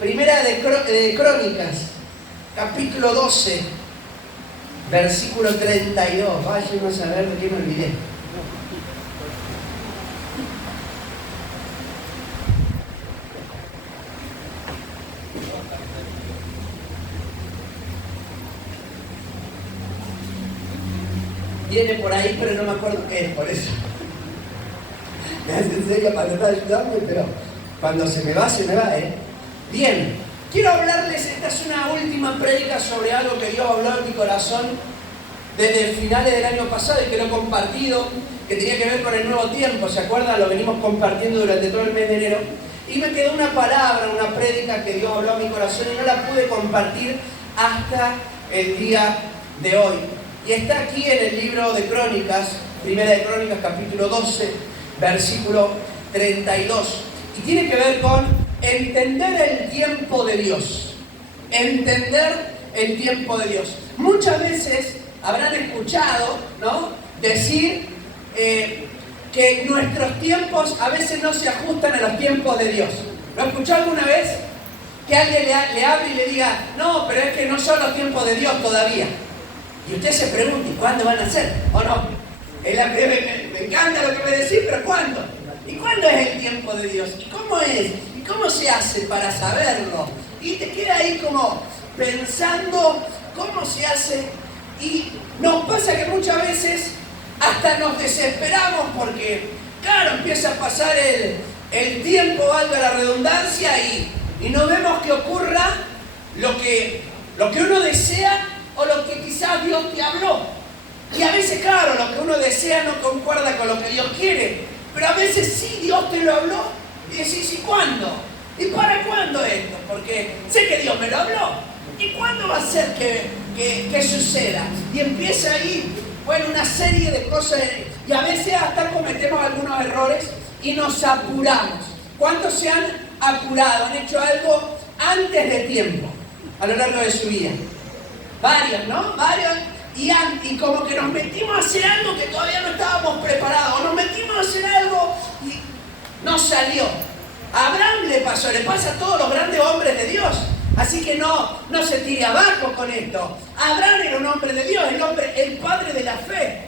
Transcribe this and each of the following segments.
Primera de Crónicas, capítulo 12, versículo 32. Váyanos a ver de qué me olvidé. Viene por ahí, pero no me acuerdo qué es, por eso. Me hace serio para tratar de ayudarme, pero cuando se me va, ¿eh? Bien, quiero hablarles, esta es una última prédica sobre algo que Dios habló en mi corazón desde finales del año pasado y que lo he compartido, que tenía que ver con el nuevo tiempo, ¿se acuerdan? Lo venimos compartiendo durante todo el mes de enero. Y me quedó una palabra, una prédica que Dios habló en mi corazón y no la pude compartir hasta el día de hoy. Y está aquí en el libro de Crónicas, Primera de Crónicas, capítulo 12, versículo 32. Y tiene que ver con entender el tiempo de Dios. Entender el tiempo de Dios. Muchas veces habrán escuchado, ¿no?, decir que nuestros tiempos a veces no se ajustan a los tiempos de Dios. ¿Lo escuchó alguna vez? Que alguien le hable y le diga, no, pero es que no son los tiempos de Dios todavía. Y usted se pregunta, ¿y cuándo van a ser? ¿O no? Me encanta lo que me decís, pero ¿cuándo? ¿Y cuándo es el tiempo de Dios? ¿Y cómo es? ¿Y cómo se hace para saberlo? Y te queda ahí como pensando cómo se hace. Y nos pasa que muchas veces hasta nos desesperamos porque, claro, empieza a pasar el tiempo, valga la redundancia, y no vemos que ocurra lo que uno desea o lo que quizás Dios te habló. Y a veces, claro, lo que uno desea no concuerda con lo que Dios quiere, pero a veces sí Dios te lo habló y decís, ¿y cuándo? ¿Y para cuándo esto? Porque sé que Dios me lo habló. ¿Y cuándo va a ser que suceda? Y empieza ahí, bueno, una serie de cosas, y a veces hasta cometemos algunos errores y nos apuramos. ¿Cuántos se han apurado? ¿Han hecho algo antes de tiempo a lo largo de su vida? Varios, ¿no? Varios. Y como que nos metimos a hacer algo que todavía no estábamos preparados. O nos metimos a hacer algo y no salió. A Abraham le pasó, le pasa a todos los grandes hombres de Dios. Así que no se tire abajo con esto. Abraham era un hombre de Dios, el padre de la fe.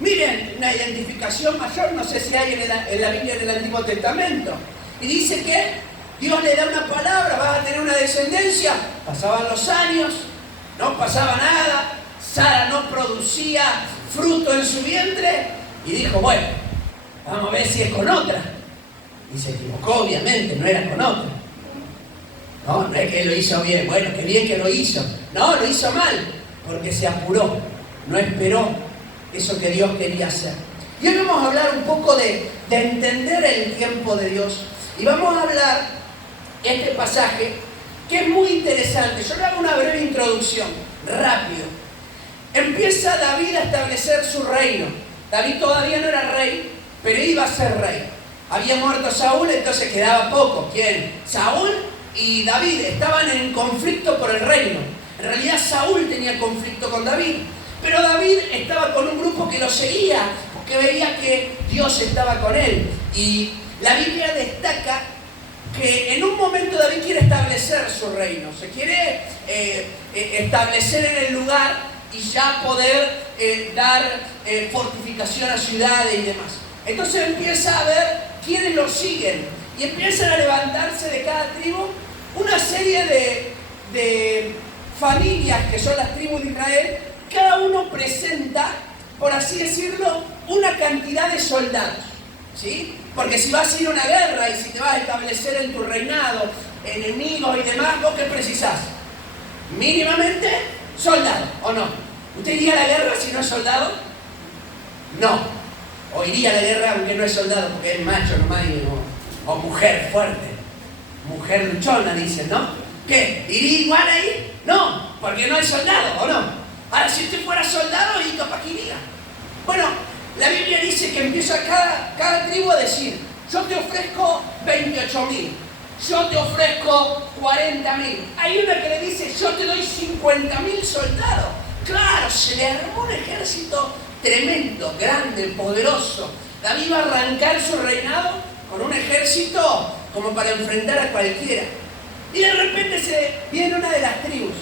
Miren, una identificación mayor, no sé si hay en la Biblia del Antiguo Testamento. Y dice que Dios le da una palabra, vas a tener una descendencia. Pasaban los años, no pasaba nada, Sara no producía fruto en su vientre y dijo, bueno, vamos a ver si es con otra. Y se equivocó, obviamente, no era con otra. No es que lo hizo bien, bueno, qué bien que lo hizo. No, lo hizo mal, porque se apuró, no esperó eso que Dios quería hacer. Y hoy vamos a hablar un poco de entender el tiempo de Dios. Y vamos a hablar este pasaje que es muy interesante. Yo le hago una breve introducción, rápido. Empieza David a establecer su reino. David todavía no era rey, pero iba a ser rey. Había muerto Saúl, entonces quedaba poco. ¿Quién? Saúl y David estaban en conflicto por el reino. En realidad Saúl tenía conflicto con David, pero David estaba con un grupo que lo seguía, porque veía que Dios estaba con él. Y la Biblia destaca que en un momento David quiere establecer su reino, se quiere establecer en el lugar y ya poder dar fortificación a ciudades y demás. Entonces empieza a ver quiénes lo siguen y empiezan a levantarse de cada tribu una serie de familias que son las tribus de Israel. Cada uno presenta, por así decirlo, una cantidad de soldados, ¿sí? Porque si vas a ir a una guerra y si te vas a establecer en tu reinado, enemigos y demás, ¿vos qué precisás? Mínimamente, soldado, ¿o no? ¿Usted iría a la guerra si no es soldado? No. O iría a la guerra aunque no es soldado, porque es macho nomás, o mujer fuerte. Mujer luchona, dicen, ¿no? ¿Qué? ¿Iría igual ahí? No, porque no es soldado, ¿o no? Ahora, si usted fuera soldado, ¿y capaz que iría? Bueno, la Biblia dice que empieza cada tribu a decir, yo te ofrezco 28.000, yo te ofrezco 40.000. Hay una que le dice, yo te doy 50.000 soldados. Claro, se le armó un ejército tremendo, grande, poderoso. David va a arrancar su reinado con un ejército como para enfrentar a cualquiera. Y de repente viene una de las tribus.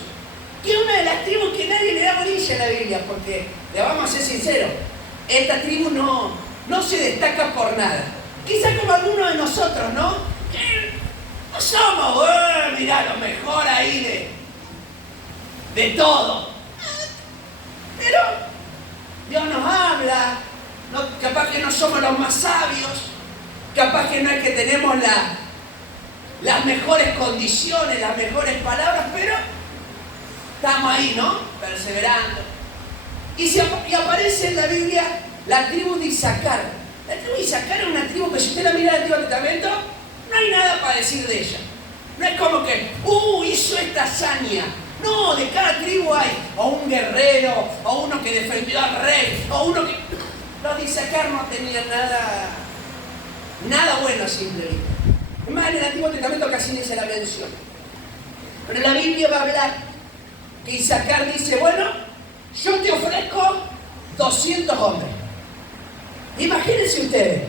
Que es una de las tribus que nadie le da bolilla en la Biblia, porque, le vamos a ser sinceros, esta tribu no se destaca por nada. Quizá como algunos de nosotros, ¿no? Que no somos, mirá, lo mejor ahí de todo. Pero Dios nos habla, capaz que no somos los más sabios, capaz que no es que tenemos las mejores condiciones, las mejores palabras, pero estamos ahí, ¿no? Perseverando. Y aparece en la Biblia la tribu de Isaacar. La tribu de Isaacar es una tribu que si usted la mira en el Antiguo Testamento, no hay nada para decir de ella. No es como que, hizo esta hazaña. No, de cada tribu hay o un guerrero, o uno que defendió al rey, o uno que... Los de Isaacar no tenían nada bueno a simple vista. Es más, en el Antiguo Testamento casi ni se la menciona. Pero la Biblia va a hablar que Isaacar dice, bueno, yo te ofrezco 200 hombres. Imagínense ustedes,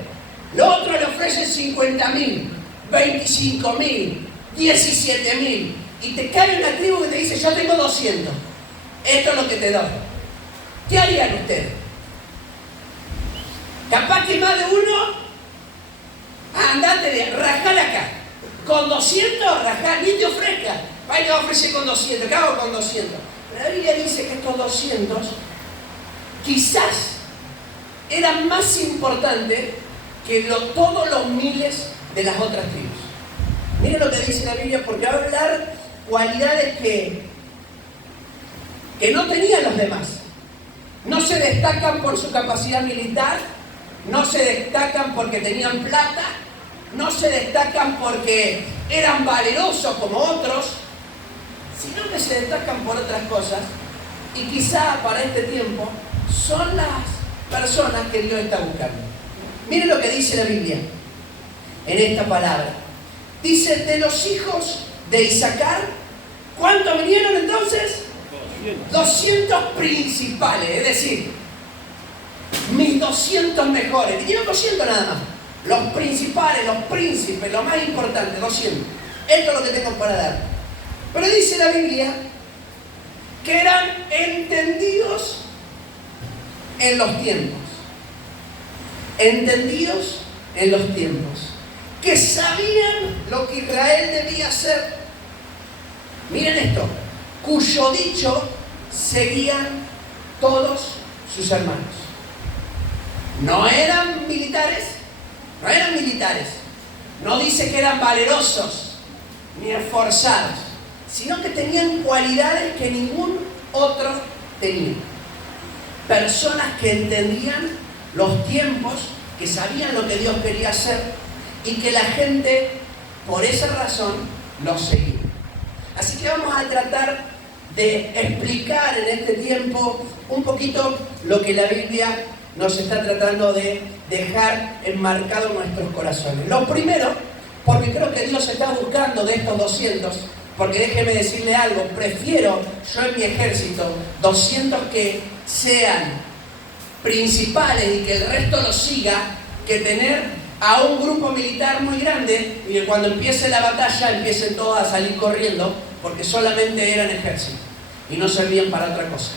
los otros le ofrecen 50.000, 25.000, 17.000. Y te cae una tribu que te dice, yo tengo 200. Esto es lo que te doy. ¿Qué harían ustedes? Capaz que más de uno, andate, rajá acá. Con 200, rajá, ni te ofrezca. Vaya, te va a ofrecer con 200. ¿Qué hago con 200? Pero la Biblia dice que estos 200 quizás eran más importantes que todos los miles de las otras tribus. Miren lo que dice la Biblia, porque va a hablar cualidades que no tenían los demás. No se destacan por su capacidad militar, no se destacan porque tenían plata, no se destacan porque eran valerosos como otros, sino que se destacan por otras cosas, y quizá para este tiempo son las personas que Dios está buscando. Miren lo que dice la Biblia en esta palabra. Dice, de los hijos de Isaacar, ¿cuántos vinieron entonces? 200 principales, es decir, mis 200 mejores. Vinieron 200 nada más. Los principales, los príncipes, lo más importante, 200. Esto es lo que tengo para dar. Pero dice la Biblia que eran entendidos en los tiempos. Entendidos en los tiempos. Que sabían lo que Israel debía hacer. Miren esto, cuyo dicho seguían todos sus hermanos. No eran militares, no dice que eran valerosos ni esforzados, sino que tenían cualidades que ningún otro tenía. Personas que entendían los tiempos, que sabían lo que Dios quería hacer, y que la gente, por esa razón, los seguía. Así que vamos a tratar de explicar en este tiempo un poquito lo que la Biblia nos está tratando de dejar enmarcado en nuestros corazones. Lo primero, porque creo que Dios está buscando de estos 200, porque déjeme decirle algo, prefiero yo en mi ejército 200 que sean principales y que el resto los siga, que tener a un grupo militar muy grande y que cuando empiece la batalla empiecen todos a salir corriendo porque solamente eran ejército y no servían para otra cosa.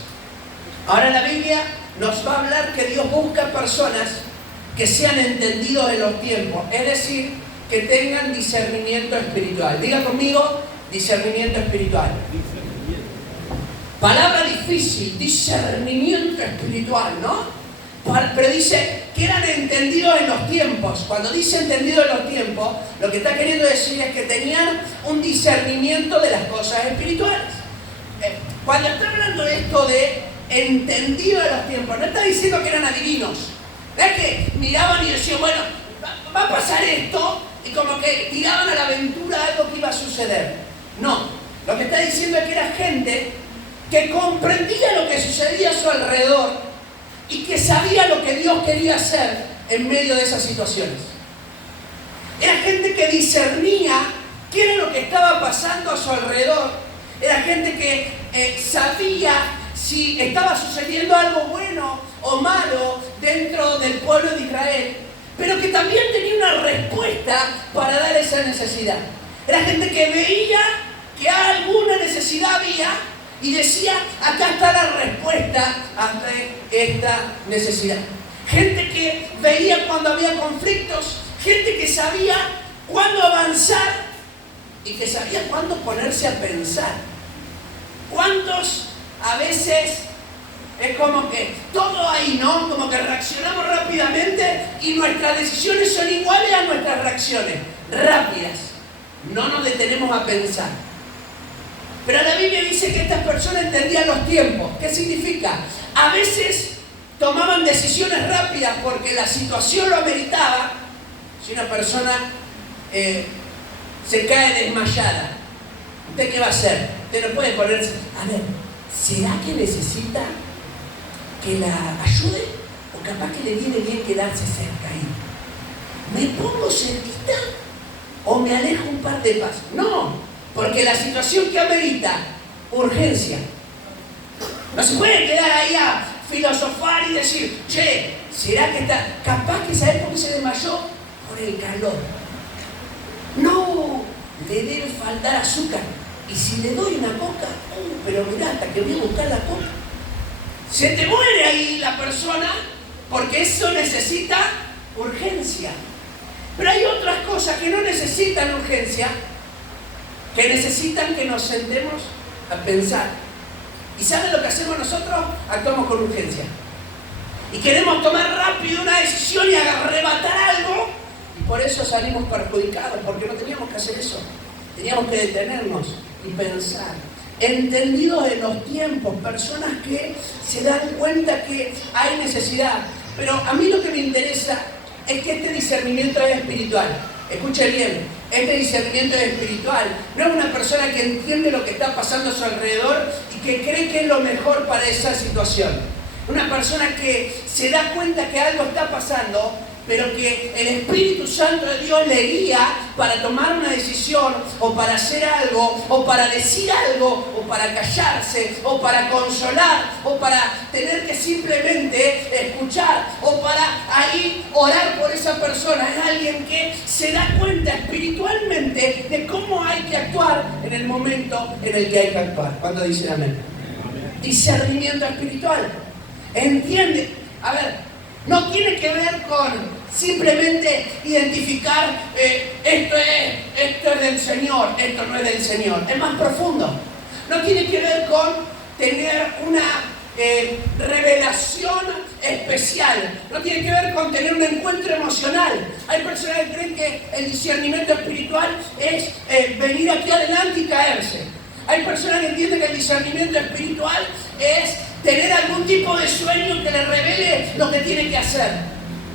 Ahora la Biblia nos va a hablar que Dios busca personas que sean entendidos en los tiempos, es decir, que tengan discernimiento espiritual. Diga conmigo, discernimiento espiritual. Palabra difícil, discernimiento espiritual, ¿no? Pero dice que eran entendidos en los tiempos. Cuando dice entendido en los tiempos, lo que está queriendo decir es que tenían un discernimiento de las cosas espirituales. Cuando está hablando de esto de entendido de los tiempos, no está diciendo que eran adivinos. No es que miraban y decían, bueno, va a pasar esto, y como que tiraban a la aventura algo que iba a suceder. No, lo que está diciendo es que era gente que comprendía lo que sucedía a su alrededor y que sabía lo que Dios quería hacer en medio de esas situaciones. Era gente que discernía qué era lo que estaba pasando a su alrededor. Era gente que sabía si estaba sucediendo algo bueno o malo dentro del pueblo de Israel, pero que también tenía una respuesta para dar esa necesidad. Era gente que veía que algo necesidad había y decía, acá está la respuesta ante esta necesidad. Gente que veía cuando había conflictos, gente que sabía cuándo avanzar y que sabía cuándo ponerse a pensar. ¿Cuántos a veces es como que todo ahí, ¿no? Como que reaccionamos rápidamente y nuestras decisiones son iguales a nuestras reacciones, rápidas. No nos detenemos a pensar. Pero la Biblia dice que estas personas entendían los tiempos. ¿Qué significa? A veces tomaban decisiones rápidas porque la situación lo ameritaba. Si una persona se cae desmayada, ¿usted qué va a hacer? Usted no puede ponerse, a ver, ¿será que necesita que la ayude? ¿O capaz que le viene bien quedarse cerca ahí? ¿Me pongo cerquita o me alejo un par de pasos? No, porque la situación que amerita urgencia. No se puede quedar ahí a filosofar y decir, che, ¿será que está? Capaz que ¿sabes por qué se desmayó? Por el calor. No, le debe faltar azúcar. Y si le doy una coca, pero mirá, hasta que voy a buscar la coca. Se te muere ahí la persona porque eso necesita urgencia. Pero hay otras cosas que no necesitan urgencia, que necesitan que nos sentemos a pensar. ¿Y saben lo que hacemos nosotros? Actuamos con urgencia. Y queremos tomar rápido una decisión y arrebatar algo, y por eso salimos perjudicados, porque no teníamos que hacer eso. Teníamos que detenernos y pensar. Entendidos en los tiempos, personas que se dan cuenta que hay necesidad. Pero a mí lo que me interesa es que este discernimiento es espiritual. Escuche bien, este discernimiento es espiritual. No es una persona que entiende lo que está pasando a su alrededor y que cree que es lo mejor para esa situación. Una persona que se da cuenta que algo está pasando, pero que el Espíritu Santo de Dios le guía para tomar una decisión, o para hacer algo, o para decir algo, o para callarse, o para consolar, o para tener que simplemente escuchar, o para ahí orar por esa persona. Es alguien que se da cuenta espiritualmente de cómo hay que actuar en el momento en el que hay que actuar. ¿Cuándo dicen amén? Discernimiento espiritual. Entiende. A ver, no tiene que ver con simplemente identificar esto es del Señor, esto no es del Señor. Es más profundo. No tiene que ver con tener una revelación especial. No tiene que ver con tener un encuentro emocional. Hay personas que creen que el discernimiento espiritual es venir aquí adelante y caerse. Hay personas que entienden que el discernimiento espiritual es tener algún tipo de sueño que le revele lo que tiene que hacer.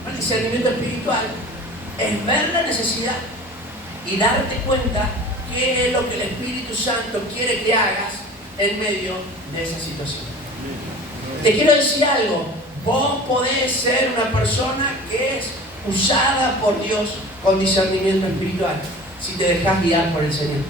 El discernimiento espiritual es ver la necesidad y darte cuenta qué es lo que el Espíritu Santo quiere que hagas en medio de esa situación. Te quiero decir algo, vos podés ser una persona que es usada por Dios con discernimiento espiritual si te dejas guiar por el Señor.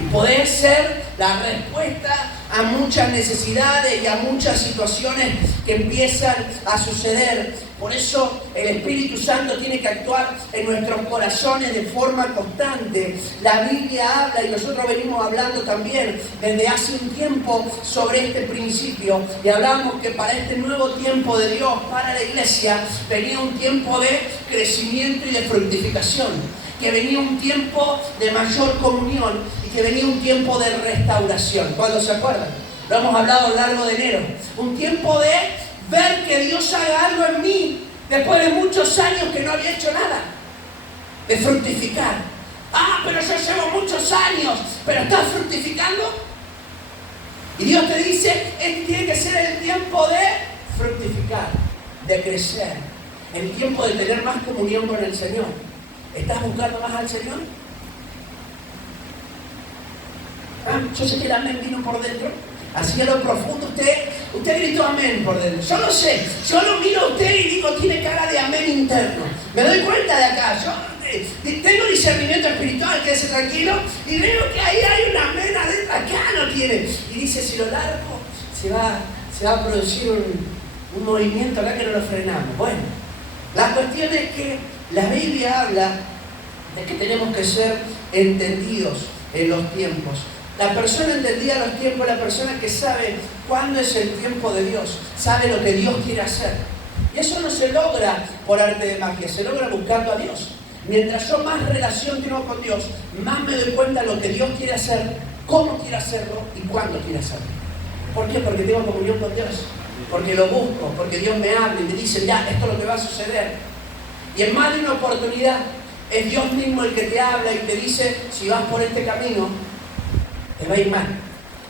Y podés ser la respuesta a muchas necesidades y a muchas situaciones que empiezan a suceder. Por eso el Espíritu Santo tiene que actuar en nuestros corazones de forma constante. La Biblia habla, y nosotros venimos hablando también desde hace un tiempo sobre este principio. Y hablábamos que para este nuevo tiempo de Dios, para la iglesia, venía un tiempo de crecimiento y de fructificación. Que venía un tiempo de mayor comunión y que venía un tiempo de restauración. ¿Cuándo se acuerdan? Lo hemos hablado a lo largo de enero. Un tiempo de ver que Dios haga algo en mí después de muchos años que no había hecho nada. De fructificar. Pero yo llevo muchos años, pero ¿estás fructificando? Y Dios te dice, este tiene que ser el tiempo de fructificar, de crecer, el tiempo de tener más comunión con el Señor. ¿Estás buscando más al Señor? Yo sé que el amén vino por dentro. Así a lo profundo usted gritó amén por dentro. Yo lo sé. Yo lo miro a usted y digo, tiene cara de amén interno. Me doy cuenta de acá. Yo tengo discernimiento espiritual, quédese tranquilo. Y veo que ahí hay un amén adentro. Acá no tiene. Y dice, si lo largo, se va a producir un movimiento acá que no lo frenamos. Bueno, la cuestión es que la Biblia habla de que tenemos que ser entendidos en los tiempos. La persona entendida los tiempos, la persona que sabe cuándo es el tiempo de Dios, sabe lo que Dios quiere hacer. Y eso no se logra por arte de magia, se logra buscando a Dios. Mientras yo más relación tengo con Dios, más me doy cuenta de lo que Dios quiere hacer, cómo quiere hacerlo y cuándo quiere hacerlo. ¿Por qué? Porque tengo comunión con Dios, porque lo busco, porque Dios me habla y me dice, ya, esto es lo que va a suceder. Y en más de una oportunidad, es Dios mismo el que te habla y te dice, si vas por este camino, te va a ir mal.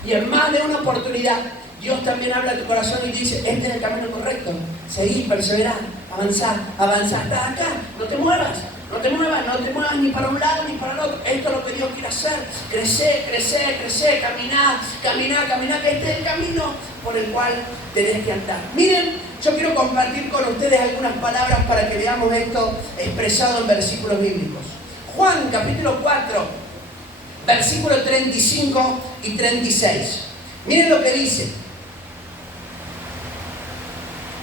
Y en más de una oportunidad, Dios también habla a tu corazón y dice, este es el camino correcto. Seguí, perseverá, avanzá, avanzá, estás acá, no te muevas. No te muevas ni para un lado ni para el otro. Esto es lo que Dios quiere hacer. Crecer, caminar, que este es el camino por el cual tenés que andar. Miren, yo quiero compartir con ustedes algunas palabras para que veamos esto expresado en versículos bíblicos. Juan, capítulo 4, versículos 35 y 36. Miren lo que dice.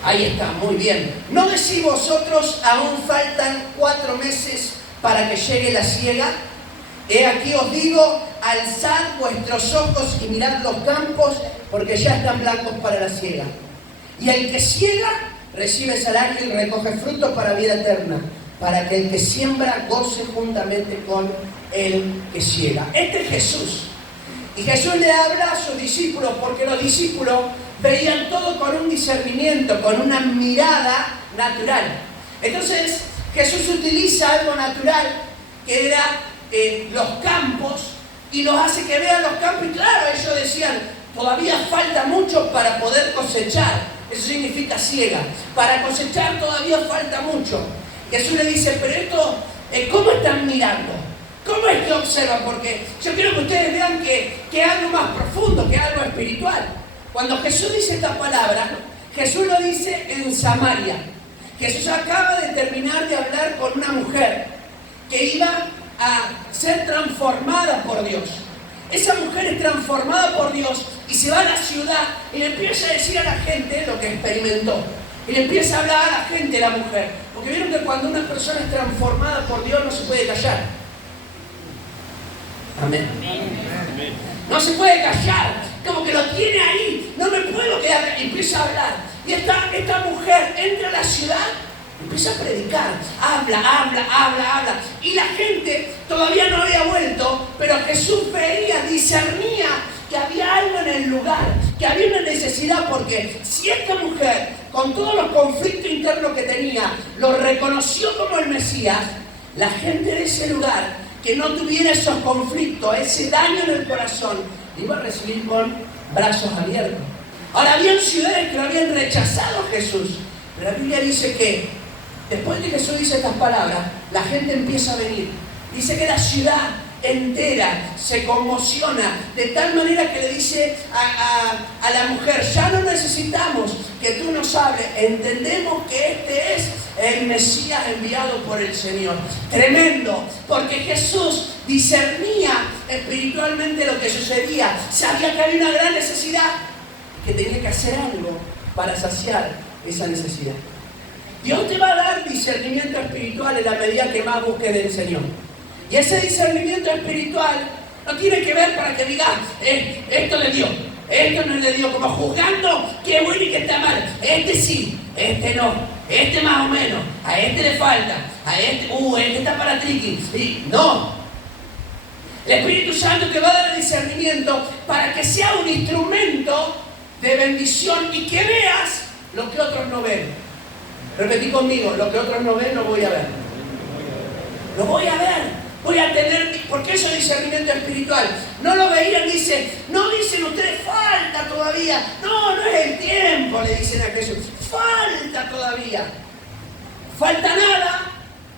Ahí está, muy bien. ¿No decís vosotros, aún faltan 4 meses para que llegue la siega? He aquí os digo, alzad vuestros ojos y mirad los campos, porque ya están blancos para la siega. Y el que siega, recibe salario y recoge frutos para vida eterna, para que el que siembra goce juntamente con el que siega. Este es Jesús. Y Jesús le habla a sus discípulos, porque los discípulos veían todo con un discernimiento, con una mirada natural. Entonces Jesús utiliza algo natural, que era los campos, y los hace que vean los campos. Y claro, ellos decían, todavía falta mucho para poder cosechar. Eso significa siega. Para cosechar todavía falta mucho. Jesús le dice, pero esto, ¿cómo están mirando? ¿Cómo es que observan? Porque yo quiero que ustedes vean que es algo más profundo, que es algo espiritual. Cuando Jesús dice esta palabra, Jesús lo dice en Samaria. Jesús acaba de terminar de hablar con una mujer que iba a ser transformada por Dios. Esa mujer es transformada por Dios y se va a la ciudad y le empieza a decir a la gente lo que experimentó. Y le empieza a hablar a la gente, la mujer. Porque vieron que cuando una persona es transformada por Dios no se puede callar. Amén. No se puede callar. Como que lo tiene ahí. No me puedo quedar. Y empieza a hablar. Y esta mujer entra a la ciudad, empieza a predicar. Habla. Y la gente todavía no había vuelto, pero Jesús veía, discernía que había algo en el lugar, que había una necesidad, porque si esta mujer, con todos los conflictos internos que tenía, lo reconoció como el Mesías, la gente de ese lugar, que no tuviera esos conflictos, ese daño en el corazón, iba a recibir con brazos abiertos. Ahora, habían ciudades que lo habían rechazado a Jesús, pero la Biblia dice que después de que Jesús dice estas palabras, la gente empieza a venir. Dice que la ciudad entera se conmociona de tal manera que le dice a la mujer, ya no necesitamos que tú nos hables, entendemos que este es el Mesías enviado por el Señor. Tremendo, porque Jesús discernía espiritualmente lo que sucedía, sabía que había una gran necesidad, que tenía que hacer algo para saciar esa necesidad. Dios te va a dar discernimiento espiritual en la medida que más busques del Señor. Y ese discernimiento espiritual no tiene que ver para que digas, esto le dio, esto no le dio, como juzgando qué bueno y qué está mal. Este sí, este no, este más o menos, a este le falta, a este está para triqui. Sí, no. El Espíritu Santo te va a dar el discernimiento para que sea un instrumento de bendición y que veas lo que otros no ven. Repetí conmigo, lo que otros no ven, lo voy a ver. Lo voy a ver. Voy a tener, porque eso es discernimiento espiritual. No lo veían, no dicen ustedes, falta todavía. No es el tiempo, le dicen a Jesús. Falta todavía. Falta nada.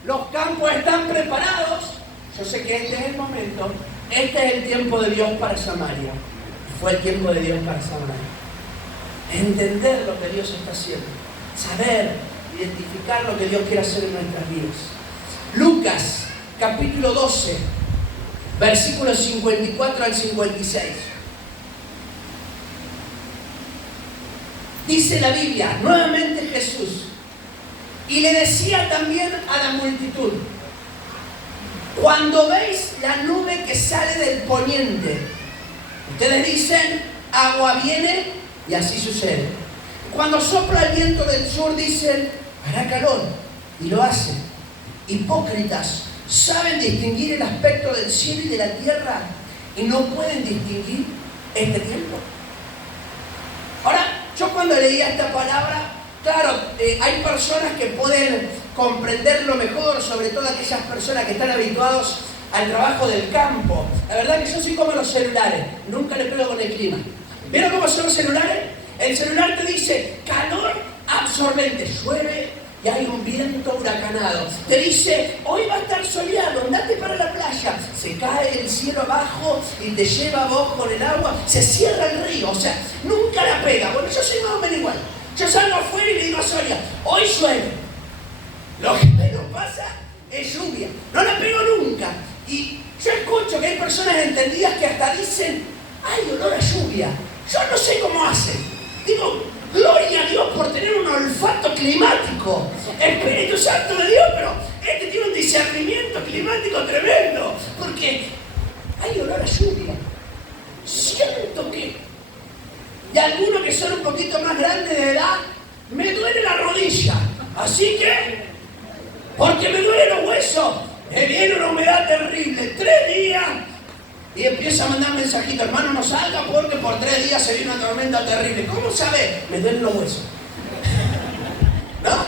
Los campos están preparados. Yo sé que este es el momento. Este es el tiempo de Dios para Samaria. Fue el tiempo de Dios para Samaria. Entender lo que Dios está haciendo. Saber, identificar lo que Dios quiere hacer en nuestras vidas. Lucas capítulo 12, versículos 54 al 56. Dice la Biblia, nuevamente Jesús, y le decía también a la multitud, cuando veis la nube que sale del poniente Ustedes dicen, agua viene y así sucede. Cuando sopla el viento del sur dicen, hará calor, y lo hacen. Hipócritas, saben distinguir el aspecto del cielo y de la tierra y no pueden distinguir este tiempo. Ahora, yo cuando leía esta palabra, claro, hay personas que pueden comprenderlo mejor, sobre todo aquellas personas que están habituados al trabajo del campo. La verdad que yo soy como los celulares, nunca le pego con el clima. ¿Vieron cómo son los celulares? El celular te dice calor absorbente, llueve y hay un viento huracanado. Te dice, hoy va a estar soleado, andate para la playa. Se cae el cielo abajo y te lleva vos con el agua, se cierra el río, o sea, nunca la pega. Bueno, yo soy más o menos igual. Yo salgo afuera y le digo a Sonia, hoy llueve. Lo que menos pasa es lluvia. No la pego nunca. Y yo escucho que hay personas entendidas que hasta dicen, hay olor a lluvia. Yo no sé cómo hacen. Digo, gloria a Dios por tener un olfato climático. Espíritu Santo de Dios, pero este tiene un discernimiento climático tremendo. Porque hay olor a lluvia. Siento que, y algunos que son un poquito más grandes de edad, me duele la rodilla. Así que, porque me duelen los huesos, me viene una humedad terrible. 3 días. Y empieza a mandar mensajitos, hermano, no salga porque por 3 días se viene una tormenta terrible. ¿Cómo sabe? Me duelen los huesos. ¿No?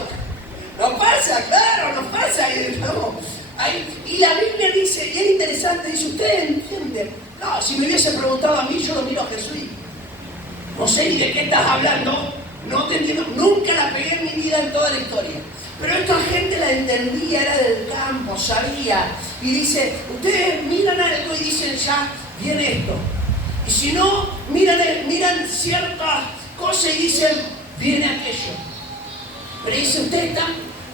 No pasa, claro, no pasa. Y la Biblia dice, y es interesante, dice, ¿ustedes entienden? No, si me hubiese preguntado a mí, yo lo miro a Jesús. No sé ni de qué estás hablando, no te entiendo, nunca la pegué en mi vida en toda la historia. Pero esta gente la entendía, era del campo, sabía. Y dice, ustedes miran algo y dicen, ya viene esto. Y si no, miran ciertas cosas y dicen, viene aquello. Pero dice, ustedes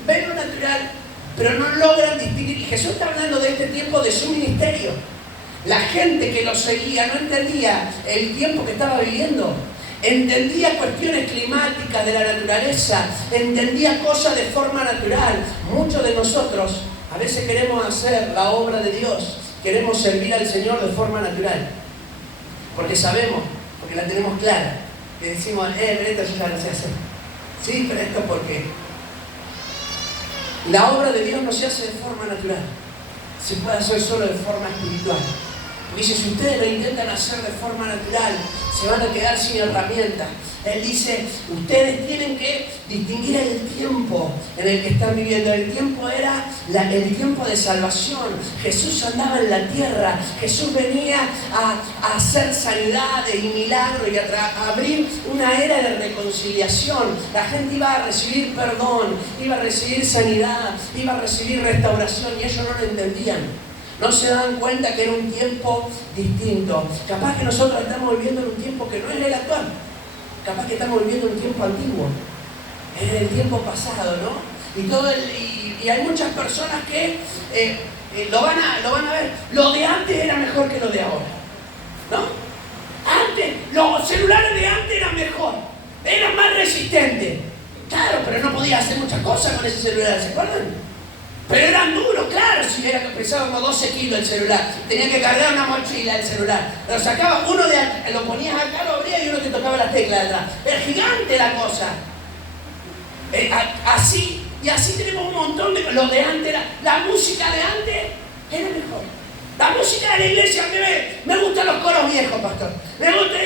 ven lo natural, pero no logran distinguir. Y Jesús está hablando de este tiempo de su ministerio. La gente que lo seguía no entendía el tiempo que estaba viviendo. Entendía cuestiones climáticas de la naturaleza, entendía cosas de forma natural. Muchos de nosotros a veces queremos hacer la obra de Dios, queremos servir al Señor de forma natural, porque sabemos, porque la tenemos clara, que decimos, pero esto yo ya no sé hacer. Sí, pero esto porque la obra de Dios no se hace de forma natural, se puede hacer solo de forma espiritual. Dice, si ustedes lo intentan hacer de forma natural, se van a quedar sin herramientas. Él dice, ustedes tienen que distinguir el tiempo en el que están viviendo. El tiempo era el tiempo de salvación. Jesús andaba en la tierra. Jesús venía a hacer sanidades y milagros y a abrir una era de reconciliación. La gente iba a recibir perdón, iba a recibir sanidad, iba a recibir restauración y ellos no lo entendían. No se dan cuenta que era un tiempo distinto. Capaz que nosotros estamos viviendo en un tiempo que no es el actual. Capaz que estamos viviendo en un tiempo antiguo. En el tiempo pasado, ¿no? Y hay muchas personas que lo van a ver. Lo de antes era mejor que lo de ahora, ¿no? Antes, los celulares de antes eran mejor. Eran más resistentes. Claro, pero no podía hacer muchas cosas con ese celular, ¿se acuerdan? Pero eran duros, claro, si era que pesaba como 12 kilos el celular. Tenía que cargar una mochila el celular. Lo sacaba uno lo ponías acá, lo abrías y uno te tocaba las teclas de atrás. Era gigante la cosa. Así, y así tenemos un montón de... Lo de antes era... La música de antes era mejor. La música de la iglesia, me gustan los coros viejos, pastor. Me gusta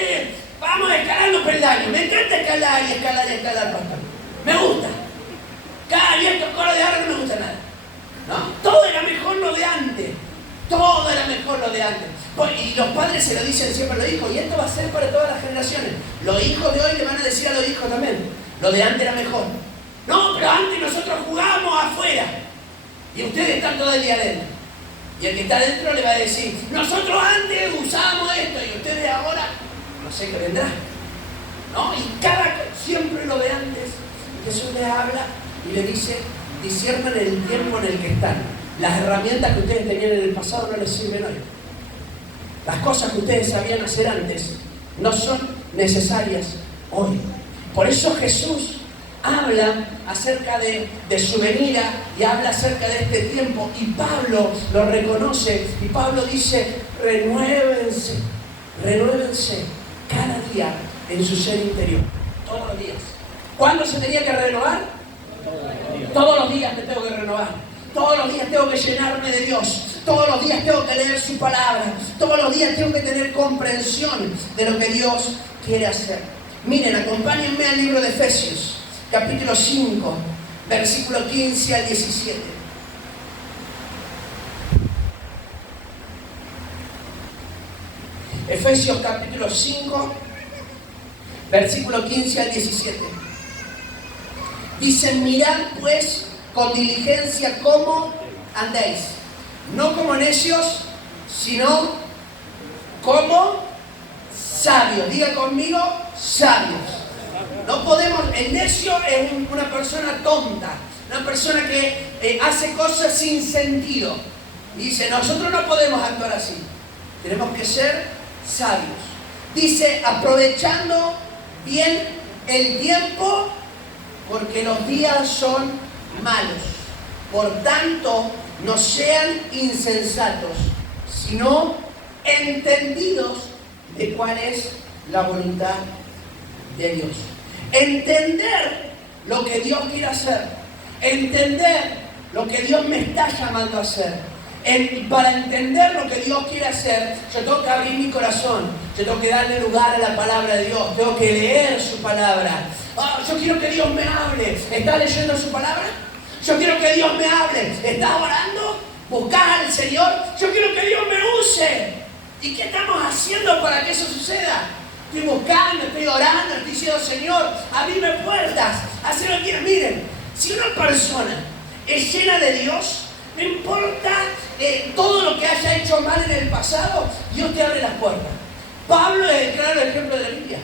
vamos escalando peldaños. Me encanta escalar, pastor. Me gusta. Cada día estos coros de ahora no me gusta nada. ¿No? Todo era mejor lo de antes. Todo era mejor lo de antes. Y los padres se lo dicen siempre a los hijos. Y esto va a ser para todas las generaciones. Los hijos de hoy le van a decir a los hijos también. Lo de antes era mejor. No, pero antes nosotros jugábamos afuera. Y ustedes están todo el día adentro. Y el que está adentro le va a decir, nosotros antes usábamos esto y ustedes ahora, no sé qué vendrá. ¿No? Y siempre lo de antes. Jesús les habla y le dice, disciernan el tiempo en el que están. Las herramientas que ustedes tenían en el pasado no les sirven hoy. Las cosas que ustedes sabían hacer antes no son necesarias hoy. Por eso Jesús habla acerca de su venida y habla acerca de este tiempo. Y Pablo lo reconoce. Y Pablo dice, renuévense renuévense cada día en su ser interior, todos los días. ¿Cuándo se tenía que renovar? Todos los días me tengo que renovar. Todos los días tengo que llenarme de Dios. Todos los días tengo que leer su palabra. Todos los días tengo que tener comprensión de lo que Dios quiere hacer. Miren, acompáñenme al libro de Efesios, capítulo 5, versículo 15 al 17. Efesios capítulo 5, versículo 15 al 17. Dice: mirad pues con diligencia cómo andéis, no como necios, sino como sabios. Diga conmigo, sabios. No podemos, el necio es una persona tonta, una persona que hace cosas sin sentido. Y dice, nosotros no podemos actuar así, tenemos que ser sabios. Dice, aprovechando bien el tiempo, porque los días son malos. Por tanto, no sean insensatos, sino entendidos de cuál es la voluntad de Dios. Entender lo que Dios quiere hacer, entender lo que Dios me está llamando a hacer. Para entender lo que Dios quiere hacer, yo tengo que abrir mi corazón, yo tengo que darle lugar a la palabra de Dios, tengo que leer su palabra. Yo quiero que Dios me hable. ¿Estás leyendo su palabra? Yo quiero que Dios me hable. ¿Estás orando? ¿Buscas al Señor? Yo quiero que Dios me use. ¿Y qué estamos haciendo para que eso suceda? Estoy buscando, estoy orando, estoy diciendo, Señor, abrime puertas, haz lo que quieras. Miren, si una persona es llena de Dios, no importa todo lo que haya hecho mal en el pasado, Dios te abre las puertas. Pablo es el claro ejemplo de la Biblia.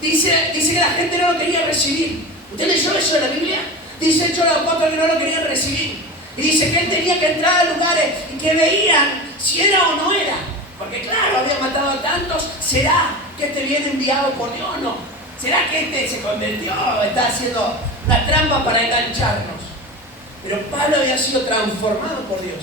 Dice que la gente no lo quería recibir. ¿Usted leyó eso de la Biblia? Dice Hechos de los Apóstoles que no lo querían recibir. Y dice que él tenía que entrar a lugares y que veían si era o no era. Porque claro, había matado a tantos. ¿Será que este viene enviado por Dios o no? ¿Será que este se convirtió o está haciendo una trampa para engancharnos? Pero Pablo había sido transformado por Dios.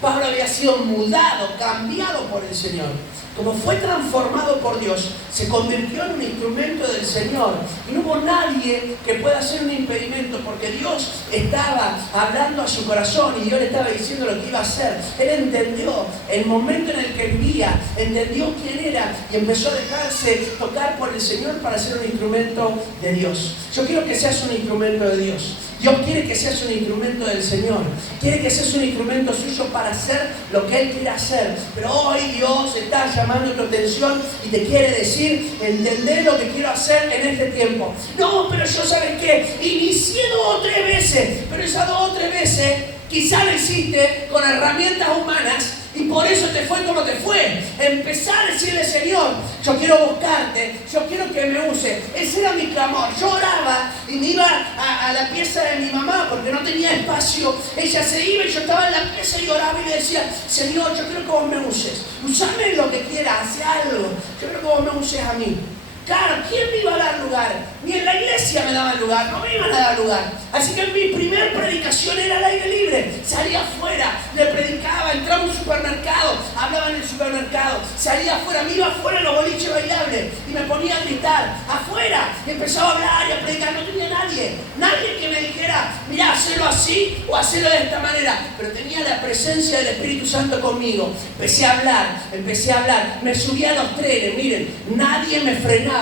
Pablo había sido mudado, cambiado por el Señor. Como fue transformado por Dios, se convirtió en un instrumento del Señor. Y no hubo nadie que pueda hacer un impedimento, porque Dios estaba hablando a su corazón y Dios le estaba diciendo lo que iba a hacer. Él entendió el momento en el que vivía, entendió quién era y empezó a dejarse tocar por el Señor para ser un instrumento de Dios. Yo quiero que seas un instrumento de Dios. Dios quiere que seas un instrumento del Señor. Quiere que seas un instrumento suyo para hacer lo que Él quiere hacer. Pero hoy Dios está llamando tu atención y te quiere decir, entender lo que quiero hacer en este tiempo. No, pero yo, ¿sabes qué? Inicié 2 o 3 veces, pero esas 2 o 3 veces quizá lo hiciste con herramientas humanas. Y por eso te fue como te fue. Empezar a decirle, Señor, yo quiero buscarte, yo quiero que me use. Ese era mi clamor. Yo oraba y me iba a la pieza de mi mamá porque no tenía espacio. Ella se iba y yo estaba en la pieza y oraba y le decía, Señor, yo quiero que vos me uses. Usame en lo que quieras, hace algo. Yo quiero que vos me uses a mí. Claro, ¿quién me iba a dar lugar? Ni en la iglesia me daban lugar, no me iban a dar lugar. Así que mi primer predicación era al aire libre. Salía afuera, le predicaba, entraba a un supermercado, hablaba en el supermercado, salía afuera, me iba afuera en los boliches bailables y me ponía a gritar. Afuera, empezaba a hablar y a predicar, no tenía nadie que me dijera, mirá, hacelo así o hacelo de esta manera. Pero tenía la presencia del Espíritu Santo conmigo. Empecé a hablar, me subí a los trenes, miren, nadie me frenaba.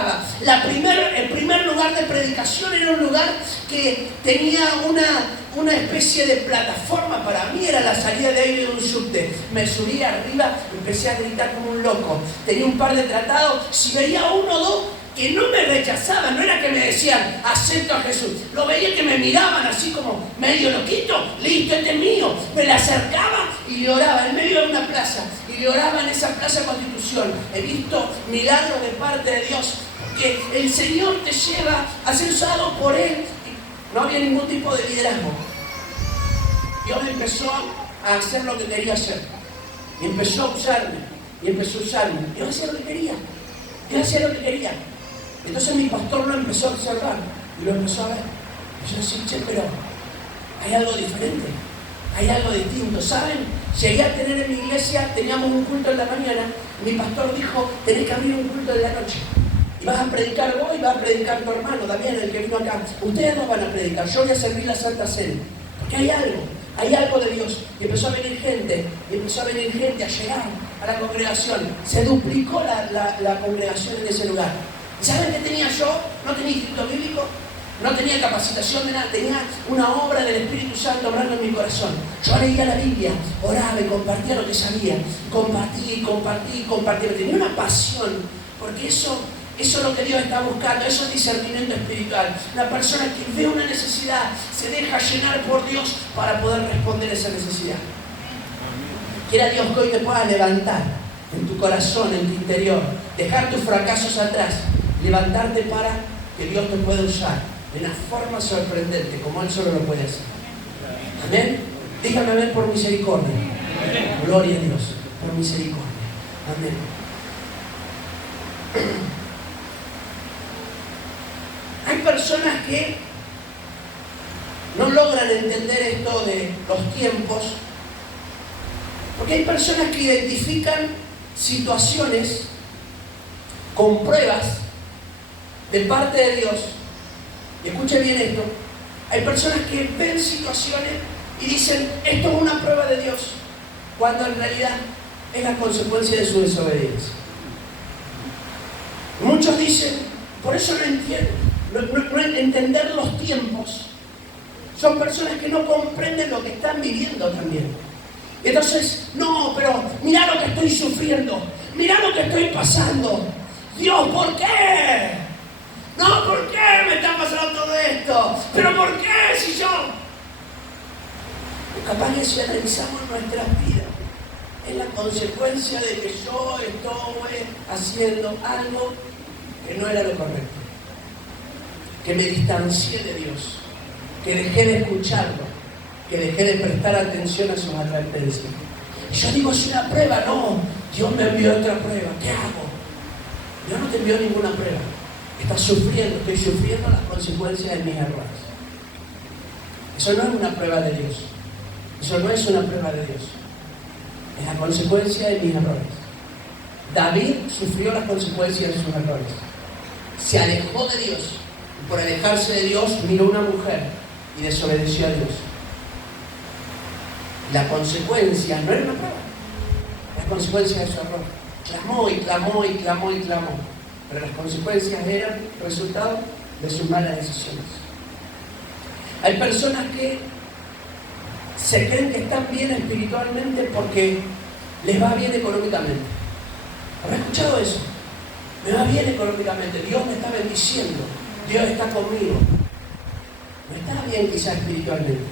El primer lugar de predicación era un lugar que tenía una especie de plataforma. Para mí era la salida de aire de un subte. Me subí arriba, empecé a gritar como un loco. Tenía un par de tratados. Si veía 1 o 2 que no me rechazaban, no era que me decían acepto a Jesús, lo veía que me miraban así como medio loquito, listo, este es mío. Me le acercaba y le oraba en medio de una plaza, y le oraba en esa plaza Constitución. He visto milagros de parte de Dios, que el Señor te lleva a ser usado por Él. No había ningún tipo de liderazgo. Dios empezó a hacer lo que quería hacer, y empezó a usarme, Dios hacía lo que quería, Entonces mi pastor lo empezó a observar y lo empezó a ver. Y yo decía, che, pero hay algo diferente, hay algo distinto. ¿Saben? Llegué a tener en mi iglesia, teníamos un culto en la mañana mi pastor dijo, tenés que abrir un culto de la noche. Y vas a predicar vos y vas a predicar tu hermano, también el que vino acá. Ustedes no van a predicar, yo voy a servir la Santa Cena. Porque hay algo de Dios. Y empezó a venir gente a llegar a la congregación. Se duplicó la congregación en ese lugar. ¿Y saben qué tenía yo? No tenía instituto bíblico, no tenía capacitación de nada, tenía una obra del Espíritu Santo obrando en mi corazón. Yo leía la Biblia, oraba y compartía lo que sabía. Compartía. Tenía una pasión, porque eso es lo que Dios está buscando, eso es discernimiento espiritual. Una persona que ve una necesidad, se deja llenar por Dios para poder responder a esa necesidad. Quiera Dios que hoy te pueda levantar en tu corazón, en tu interior, dejar tus fracasos atrás, levantarte para que Dios te pueda usar de una forma sorprendente, como Él solo lo puede hacer. Amén. Dígame amén por misericordia. Amén. Gloria a Dios por misericordia. Amén. Hay personas que no logran entender esto de los tiempos, porque hay personas que identifican situaciones con pruebas de parte de Dios. Y escuche bien esto, hay personas que ven situaciones y dicen, esto es una prueba de Dios, cuando en realidad es la consecuencia de su desobediencia. Muchos dicen, por eso no entienden, no entender los tiempos. Son personas que no comprenden lo que están viviendo también. Entonces, no, pero mirá lo que estoy sufriendo, mirá lo que estoy pasando. Dios, ¿por qué? No, ¿por qué me está pasando todo esto? ¿Pero por qué si yo? Capaz que si analizamos nuestras vidas, es la consecuencia de que yo estoy haciendo algo que no era lo correcto. Que me distancié de Dios, que dejé de escucharlo, que dejé de prestar atención a sus advertencias. Y yo digo, es una prueba, no, Dios me envió otra prueba, ¿qué hago? Dios no te envió ninguna prueba. Estoy sufriendo las consecuencias de mis errores. Eso no es una prueba de Dios. Eso no es una prueba de Dios. Es la consecuencia de mis errores. David sufrió las consecuencias de sus errores. Se alejó de Dios. Y por alejarse de Dios, miró a una mujer y desobedeció a Dios. La consecuencia no era una prueba. La consecuencia de su error. Clamó. Pero las consecuencias eran resultado de sus malas decisiones. Hay personas que se creen que están bien espiritualmente porque les va bien económicamente. ¿Habrás escuchado eso? Me va bien económicamente, Dios me está bendiciendo, Dios está conmigo. No estás bien quizás espiritualmente.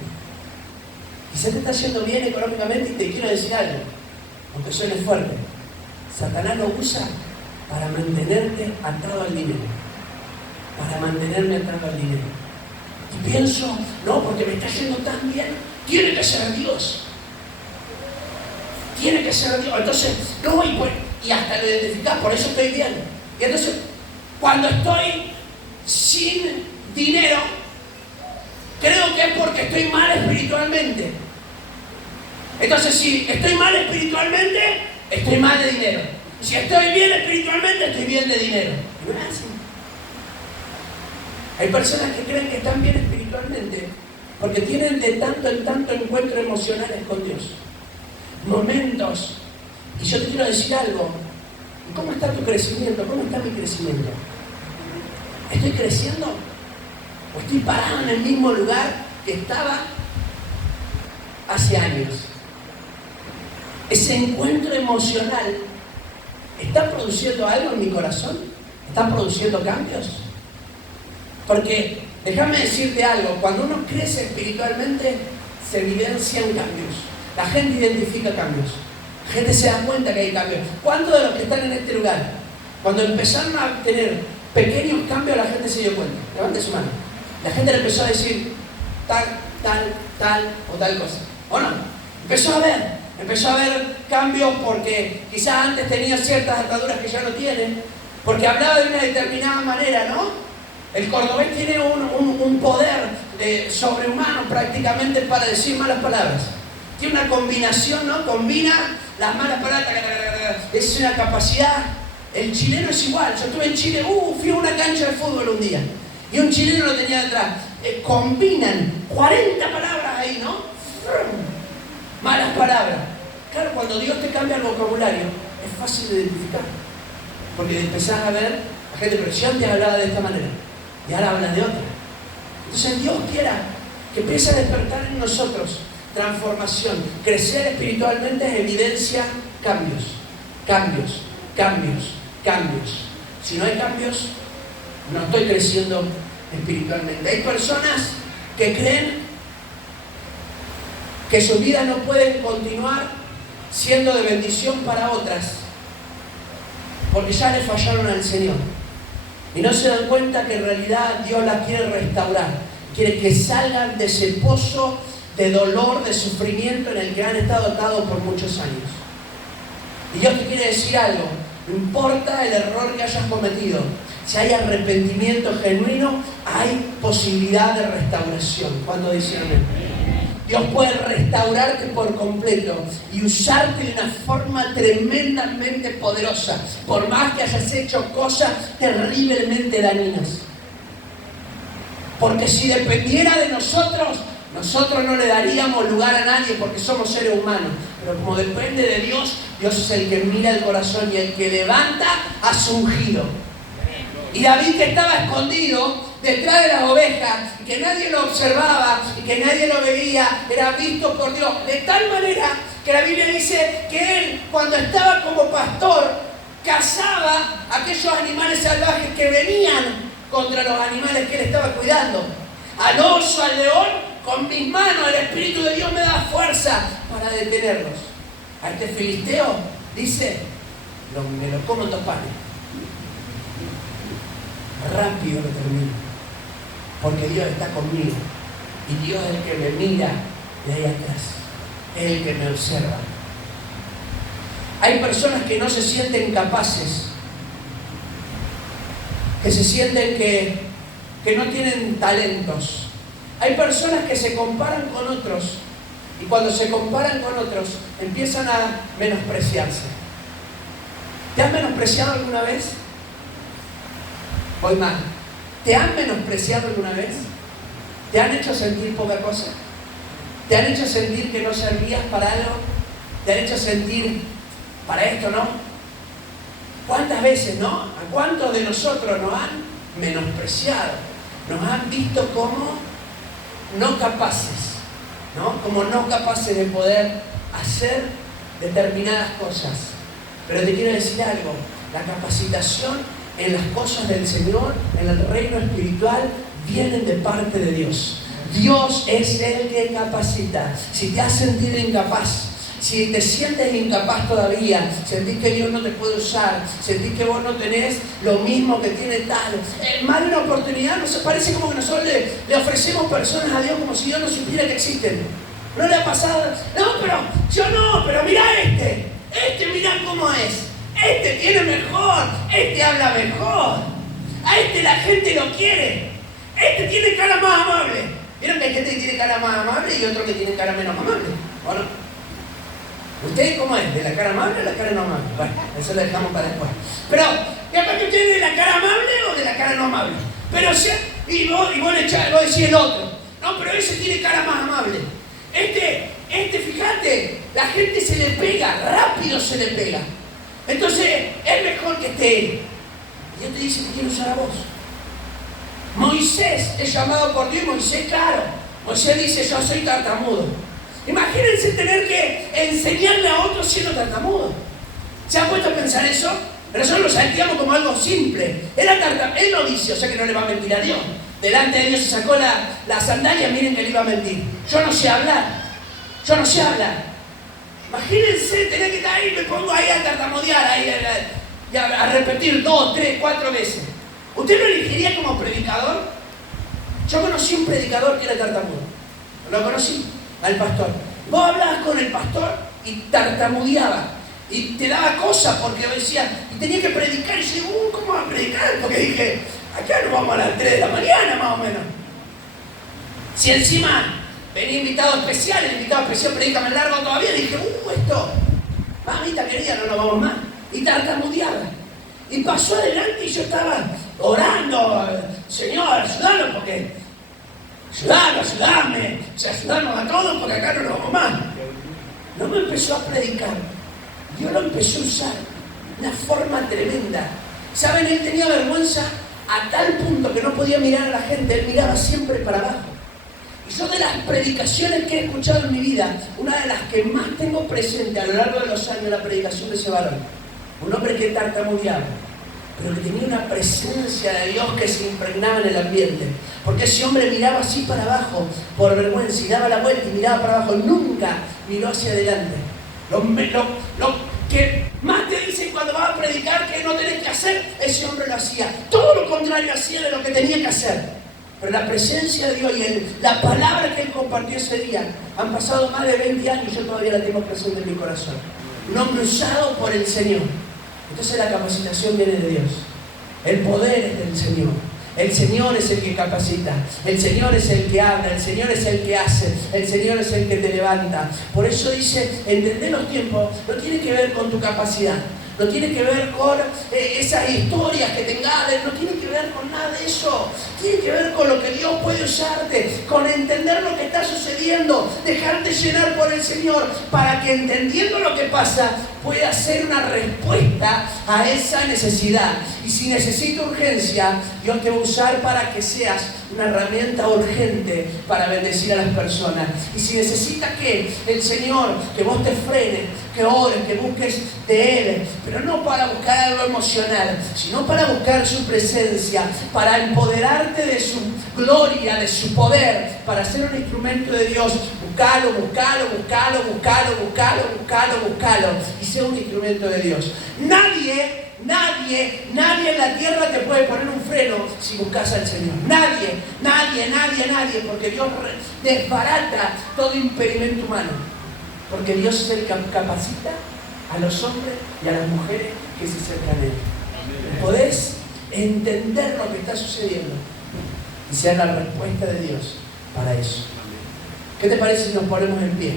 Quizás te está yendo bien económicamente y te quiero decir algo, aunque suene fuerte. Satanás lo usa para mantenerte atado al dinero. Para mantenerme atado al dinero. Y pienso, no, porque me está yendo tan bien, tiene que ser Dios. Tiene que ser Dios. Entonces, no, y hasta lo identificás, por eso estoy bien. Y entonces, cuando estoy sin dinero, creo que es porque estoy mal espiritualmente. Entonces, si estoy mal espiritualmente, estoy mal de dinero. Si estoy bien espiritualmente, estoy bien de dinero. No es así. Hay personas que creen que están bien espiritualmente porque tienen de tanto en tanto encuentros emocionales con Dios. Momentos. Y yo te quiero decir algo. ¿Cómo está tu crecimiento? ¿Cómo está mi crecimiento? ¿Estoy creciendo? ¿O estoy parado en el mismo lugar que estaba hace años? Ese encuentro emocional ¿está produciendo algo en mi corazón? ¿Está produciendo cambios? Porque, déjame decirte algo, cuando uno crece espiritualmente, se evidencian cambios. La gente identifica cambios. La gente se da cuenta que hay cambios. ¿Cuántos de los que están en este lugar, cuando empezaron a tener pequeños cambios, la gente se dio cuenta? Levante su mano. La gente le empezó a decir tal o tal cosa. ¿O no? Empezó a ver cambios porque quizás antes tenía ciertas ataduras que ya no tiene, porque hablaba de una determinada manera, ¿no? El cordobés tiene un poder sobrehumano prácticamente para decir malas palabras. tiene una combinación, ¿no? Combina las malas palabras, es una capacidad. El chileno es igual. Yo estuve en Chile, fui a una cancha de fútbol un día y un chileno lo tenía detrás. Combinan 40 palabras ahí, ¿no? Malas palabras. Claro, cuando Dios te cambia el vocabulario, es fácil de identificar. Porque empezás a ver a gente, pero si antes hablaba de esta manera y ahora habla de otra. Entonces Dios quiera que empiece a despertar en nosotros transformación. Crecer espiritualmente es evidencia cambios, cambios, cambios, cambios. Si no hay cambios, no estoy creciendo espiritualmente. Hay personas que creen que sus vidas no pueden continuar siendo de bendición para otras porque ya le fallaron al Señor y no se dan cuenta que en realidad Dios las quiere restaurar, quiere que salgan de ese pozo de dolor, de sufrimiento en el que han estado atados por muchos años. Y Dios te quiere decir algo: no importa el error que hayas cometido, si hay arrepentimiento genuino, hay posibilidad de restauración. ¿Cuándo dicen amén? Dios puede restaurarte por completo y usarte de una forma tremendamente poderosa, por más que hayas hecho cosas terriblemente dañinas. Porque si dependiera de nosotros, nosotros no le daríamos lugar a nadie porque somos seres humanos. Pero como depende de Dios, Dios es el que mira el corazón y el que levanta a su ungido. Y David, que estaba escondido detrás de las ovejas, y que nadie lo observaba y que nadie lo veía, era visto por Dios. De tal manera que la Biblia dice que él, cuando estaba como pastor, cazaba aquellos animales salvajes que venían contra los animales que él estaba cuidando. Al oso, al león, con mis manos el Espíritu de Dios me da fuerza para detenerlos. A este filisteo dice: me lo como en 2 panes. Rápido lo termino, porque Dios está conmigo y Dios es el que me mira de ahí atrás, es el que me observa. Hay personas que no se sienten capaces, que se sienten que no tienen talentos. Hay personas que se comparan con otros y cuando se comparan con otros empiezan a menospreciarse. ¿Te has menospreciado alguna vez? Voy mal. ¿Te han menospreciado alguna vez? ¿Te han hecho sentir poca cosa? ¿Te han hecho sentir que no servías para algo? ¿Te han hecho sentir para esto no? ¿Cuántas veces, no? ¿A cuántos de nosotros nos han menospreciado? Nos han visto como no capaces, ¿no? Como no capaces de poder hacer determinadas cosas. Pero te quiero decir algo: la capacitación en las cosas del Señor, en el reino espiritual, vienen de parte de Dios. Dios es el que capacita. Si te has sentido incapaz, si te sientes incapaz todavía, sentís que Dios no te puede usar, sentís que vos no tenés lo mismo que tiene tal, más de una oportunidad, no se parece como que nosotros le ofrecemos personas a Dios como si Dios no supiera que existen. ¿No le ha pasado? No, pero yo no, pero mirá mirá cómo es. Este tiene mejor, este habla mejor, a este la gente lo quiere, este tiene cara más amable. ¿Vieron que hay gente que tiene cara más amable y otro que tiene cara menos amable? ¿O no? ¿Usted cómo es? ¿De la cara amable o de la cara no amable? Bueno, eso lo dejamos para después. Pero, ¿capaz que usted es de la cara amable o de la cara no amable? Pero y vos decís el otro. No, pero ese tiene cara más amable. Fíjate, la gente se le pega, rápido se le pega. Entonces, es mejor que esté él. Y Dios te dice que quiere usar a vos. Moisés es llamado por Dios. Moisés, claro. Moisés dice: yo soy tartamudo. Imagínense tener que enseñarle a otros siendo tartamudo. ¿Se han puesto a pensar eso? Pero nosotros lo salteamos como algo simple. Él lo dice, o sea que no le va a mentir a Dios. Delante de Dios se sacó la sandalia, miren que le iba a mentir. Yo no sé hablar. Imagínense tener que estar ahí, me pongo ahí a tartamudear, a repetir 2, 3, 4 veces. ¿Usted lo elegiría como predicador? Yo conocí un predicador que era tartamudo. Lo conocí, al pastor. Vos hablabas con el pastor y tartamudeaba. Y te daba cosas porque decía, y tenía que predicar. Y yo digo, ¿cómo va a predicar? Porque dije, acá nos vamos a las 3 de la mañana más o menos. Si encima venía invitado especial, el invitado especial predica más largo todavía. Y dije, esto, mamita querida, no nos vamos más. Y tartamudeaba. Y pasó adelante y yo estaba orando, Señor, ayúdanos porque, ayúdame, ayúdanos a todos porque acá no nos vamos más. No me empezó a predicar, Dios lo empezó a usar, una forma tremenda. ¿Saben? Él tenía vergüenza a tal punto que no podía mirar a la gente, él miraba siempre para abajo. Y yo, de las predicaciones que he escuchado en mi vida, una de las que más tengo presente a lo largo de los años, la predicación de ese varón. Un hombre que tartamudeaba, pero que tenía una presencia de Dios que se impregnaba en el ambiente. Porque ese hombre miraba así para abajo, por vergüenza, y daba la vuelta y miraba para abajo. Nunca miró hacia adelante. Lo que más te dicen cuando vas a predicar que no tenés que hacer, ese hombre lo hacía. Todo lo contrario hacía de lo que tenía que hacer. Pero la presencia de Dios y la palabra que él compartió ese día, han pasado más de 20 años y yo todavía la tengo presente en mi corazón. Un hombre usado por el Señor. Entonces la capacitación viene de Dios. El poder es del Señor. El Señor es el que capacita. El Señor es el que habla. El Señor es el que hace. El Señor es el que te levanta. Por eso dice, entender los tiempos no tiene que ver con tu capacidad. No tiene que ver con esas historias que tengas, no tiene que ver con nada de eso. Tiene que ver con lo que Dios puede usarte, con entender lo que está sucediendo, dejarte llenar por el Señor, para que entendiendo lo que pasa, pueda ser una respuesta a esa necesidad. Y si necesita urgencia, Dios te va a usar para que seas una herramienta urgente para bendecir a las personas. Y si necesita que el Señor, que vos te frenes, que ores, que busques de Él, pero no para buscar algo emocional, sino para buscar su presencia, para empoderarte de su gloria, de su poder, para ser un instrumento de Dios. Buscalo, buscalo, buscalo, buscalo, buscalo, buscalo, buscalo, y sea un instrumento de Dios. Nadie en la tierra te puede poner un freno si buscas al Señor. Nadie, porque Dios desbarata todo impedimento humano. Porque Dios es el que capacita a los hombres y a las mujeres que se acercan a Él. Podés entender lo que está sucediendo y ser la respuesta de Dios para eso. ¿Qué te parece si nos ponemos en pie?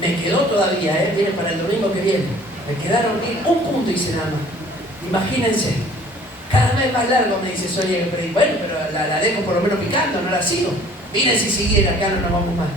Me quedó todavía, viene para el domingo que viene. Me quedaron un punto, dice nada más. Imagínense, cada vez más largo me dice Sonia que predico. Bueno, pero la dejo por lo menos picando, no la sigo. Miren si siguiera, acá no nos vamos más.